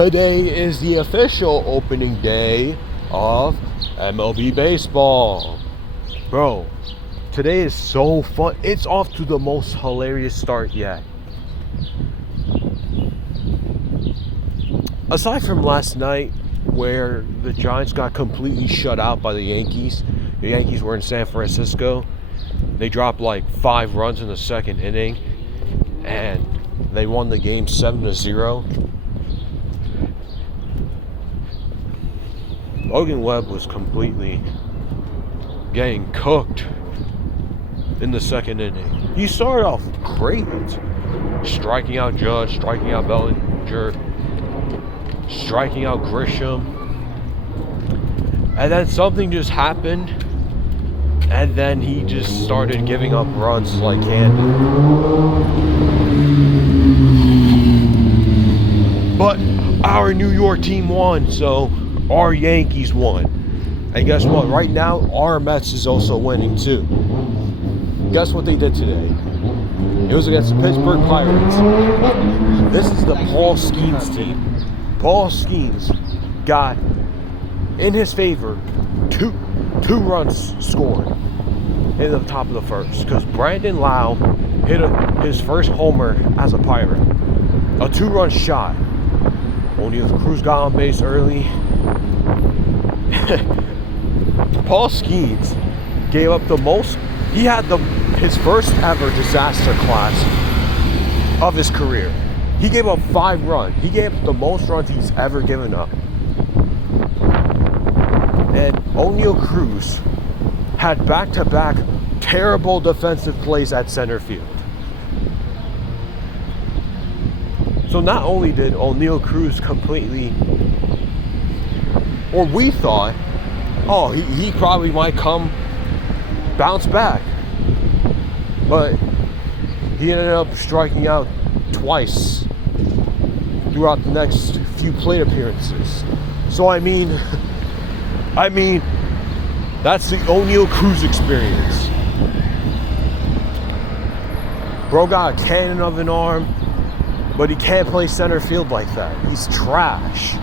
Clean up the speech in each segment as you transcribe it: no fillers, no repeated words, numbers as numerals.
Today is the official opening day of MLB baseball. Bro, today is so fun. It's off to the most hilarious start yet. Aside from last night, where the Giants got completely shut out by the Yankees. The Yankees were in San Francisco. They dropped like 5 runs in the second inning, and they won the game 7-0. Logan Webb was completely getting cooked in the second inning. He started off great, striking out Judge, striking out Bellinger, striking out Grisham, and then something just happened, and then he just started giving up runs like handed. But our New York team won, so our Yankees won. And guess what? Right now, our Mets is also winning too. Guess what they did today? It was against the Pittsburgh Pirates. This is the Paul Skeens team. Paul Skeens got, in his favor, two runs scored in the top of the first, because Brandon Lau hit his first homer as a Pirate. A 2-run shot. O'Neal Cruz got on base early. Paul Skeens gave up the most. He had his first ever disaster class of his career. He gave up 5 runs. He gave up the most runs he's ever given up. And O'Neal Cruz had back-to-back terrible defensive plays at center field. So not only did O'Neal Cruz completely, or we thought, oh, he probably might bounce back. But he ended up striking out twice throughout the next few plate appearances. So I mean, that's the O'Neal Cruz experience. Bro got a cannon of an arm, but he can't play center field like that. He's trash.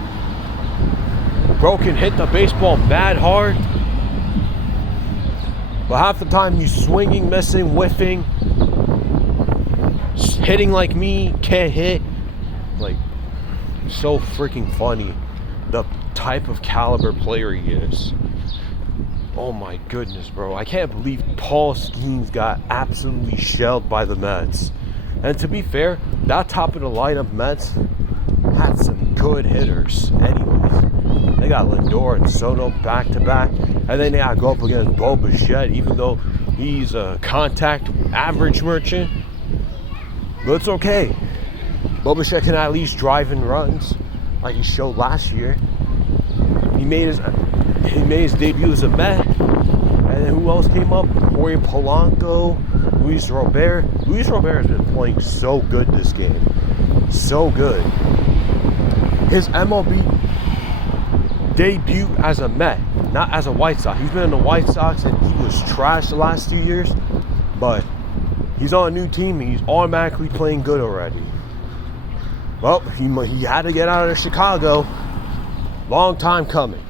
Bro can hit the baseball mad hard, but half the time he's swinging, missing, whiffing, hitting like me, can't hit. Like, so freaking funny, the type of caliber player he is. Oh my goodness, bro. I can't believe Paul Skeens got absolutely shelled by the Mets. And to be fair, that top of the lineup Mets had some good hitters anyways. They got Lindor and Soto back to back, and then they got to go up against Bo Bichette, even though he's a contact average merchant. But it's okay. Bo Bichette can at least drive in runs like he showed last year. He made his debut as a Met. And then who else came up? Jorge Polanco, Luis Robert. Luis Robert has been playing so good this game. So good. His MLB debut as a Met, not as a White Sox. He's been in the White Sox and he was trash the last 2 years. But he's on a new team and he's automatically playing good already. Well, he had to get out of Chicago. Long time coming.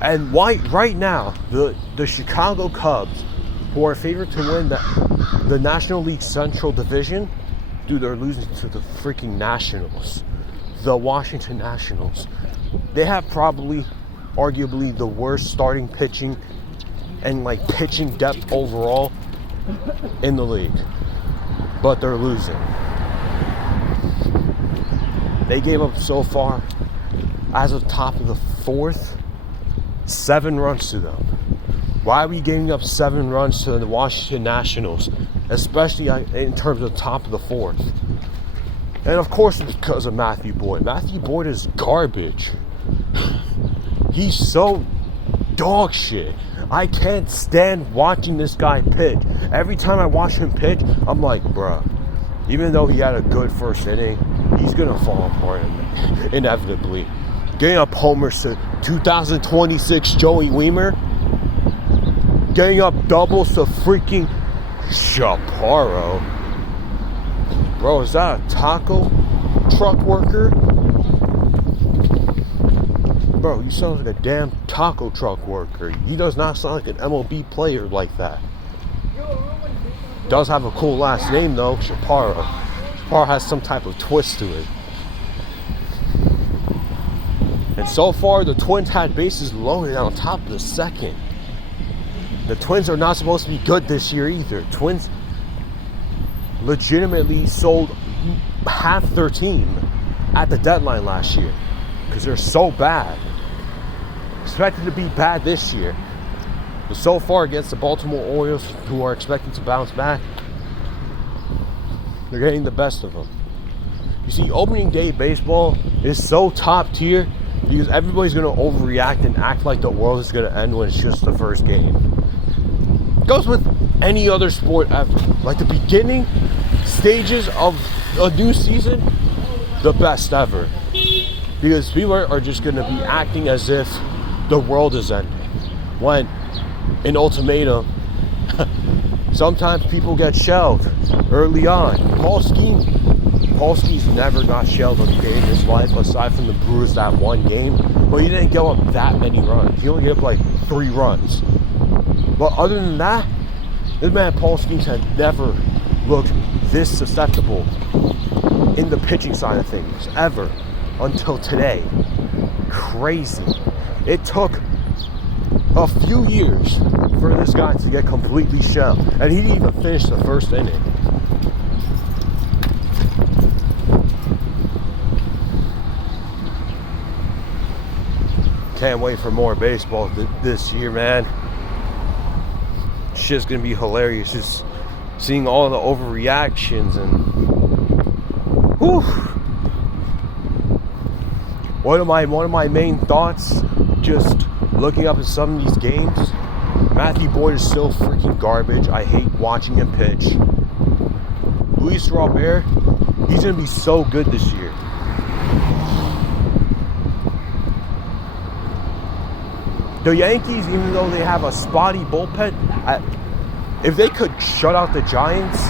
And right now, the Chicago Cubs, who are favored to win the National League Central Division, dude, they're losing to the freaking Nationals, the Washington Nationals. They have probably, arguably, the worst starting pitching and like pitching depth overall in the league, but they're losing. They gave up so far, as of top of the 4th, 7 runs to them. Why are we giving up 7 runs to the Washington Nationals, especially in terms of top of the 4th? And of course it's because of Matthew Boyd. Matthew Boyd is garbage. He's so dog shit. I can't stand watching this guy pitch. Every time I watch him pitch, I'm like, bruh, even though he had a good first inning, he's gonna fall apart inevitably. Getting up homers to 2026 Joey Weimer. Getting up doubles to freaking Chaparro. Bro, is that a taco truck worker? bro, he sounds like a damn taco truck worker. He does not sound like an MLB player like that. Does have a cool last name though, Chaparro. Chaparro has some type of twist to it. And so far, the Twins had bases loaded on top of the second. The Twins are not supposed to be good this year either. Twins legitimately sold half their team at the deadline last year because they're so bad. Expected to be bad this year. But so far against the Baltimore Orioles, who are expected to bounce back, they're getting the best of them. You see, opening day baseball is so top tier because everybody's going to overreact and act like the world is going to end when it's just the first game. It goes with any other sport ever. Like the beginning stages of a new season, the best ever. Because people are just going to be acting as if the world is ending. When in ultimatum, sometimes people get shelled early on. Paulski's never got shelled a day in his life aside from the Brewers that one game. But he didn't give up that many runs. He only gave up like 3 runs. But other than that, this man Paulski had never looked this susceptible in the pitching side of things ever until today. Crazy. It took a few years for this guy to get completely shelled, and he didn't even finish the first inning. Can't wait for more baseball this year, man. Shit's gonna be hilarious. Just seeing all the overreactions and whew. One of my main thoughts, just looking up at some of these games, Matthew Boyd is still freaking garbage. I hate watching him pitch. Luis Robert, he's gonna be so good this year. The Yankees, even though they have a spotty bullpen, if they could shut out the Giants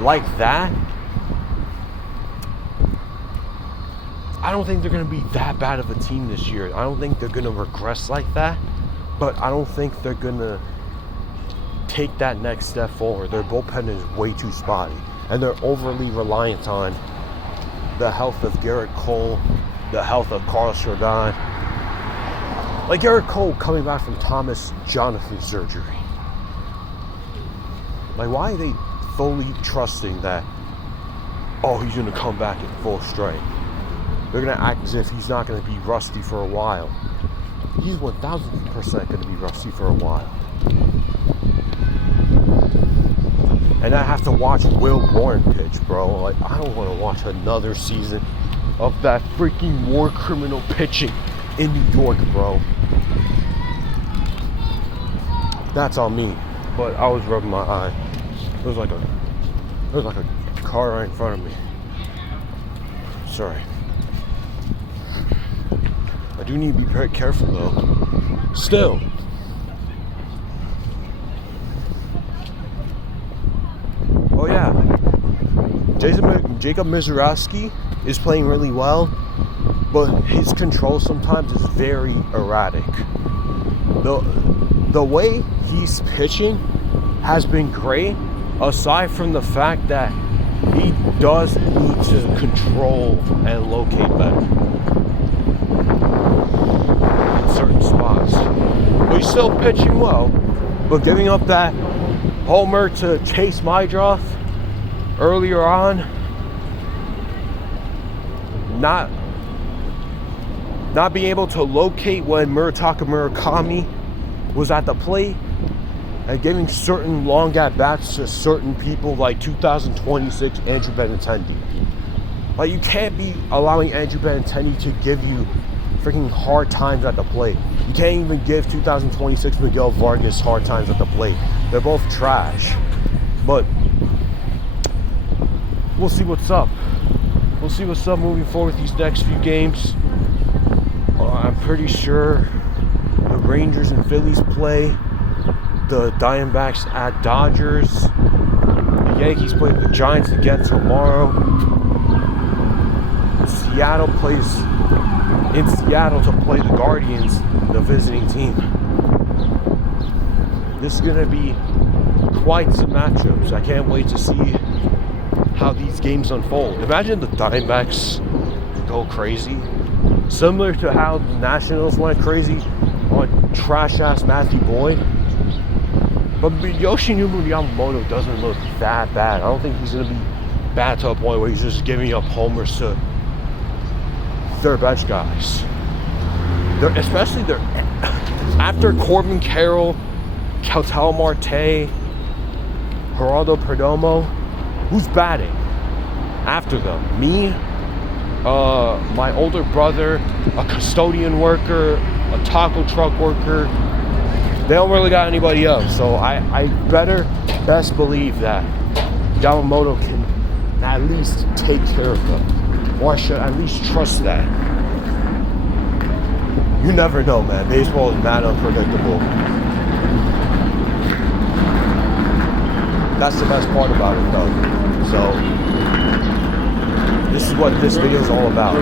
like that, I don't think they're going to be that bad of a team this year. I don't think they're going to regress like that, but I don't think they're going to take that next step forward. Their bullpen is way too spotty, and they're overly reliant on the health of Garrett Cole, the health of Carlos Rodon. Like Garrett Cole coming back from Thomas Jonathan surgery. Like, why are they fully trusting that, oh, he's going to come back at full strength? They're going to act as if he's not going to be rusty for a while. He's 1,000% going to be rusty for a while. And I have to watch Will Warren pitch, bro. Like, I don't want to watch another season of that freaking war criminal pitching in New York, bro. That's on me. But I was rubbing my eye. There was like a car right in front of me. Sorry. I do need to be very careful though. Still. Oh yeah. Jacob Misiorowski is playing really well, but his control sometimes is very erratic. The way he's pitching has been great, aside from the fact that he does need to control and locate better in certain spots. But he's still pitching well. But giving up that homer to Chase Mydroth earlier on, not being able to locate when Murataka Murakami was at the plate, and giving certain long at-bats to certain people like 2026 Andrew Benintendi. Like, you can't be allowing Andrew Benintendi to give you freaking hard times at the plate. You can't even give 2026 Miguel Vargas hard times at the plate. They're both trash. But we'll see what's up. We'll see what's up moving forward with these next few games. I'm pretty sure the Rangers and Phillies play. The Diamondbacks at Dodgers. The Yankees play the Giants again tomorrow. Seattle plays in Seattle to play the Guardians, the visiting team. This is going to be quite some matchups. I can't wait to see how these games unfold. Imagine the Diamondbacks go crazy, similar to how the Nationals went crazy on trash-ass Matthew Boyd. But Yoshinobu Yamamoto doesn't look that bad. I don't think he's going to be bad to a point where he's just giving up homers to their bench guys. Especially after Corbin Carroll, Ketel Marte, Geraldo Perdomo, who's batting after them? Me, my older brother, a custodian worker, a taco truck worker. They don't really got anybody else. So I best believe that Yamamoto can at least take care of them. Or I should at least trust that. You never know, man. Baseball is mad unpredictable. That's the best part about it, though. So, this is what this video is all about.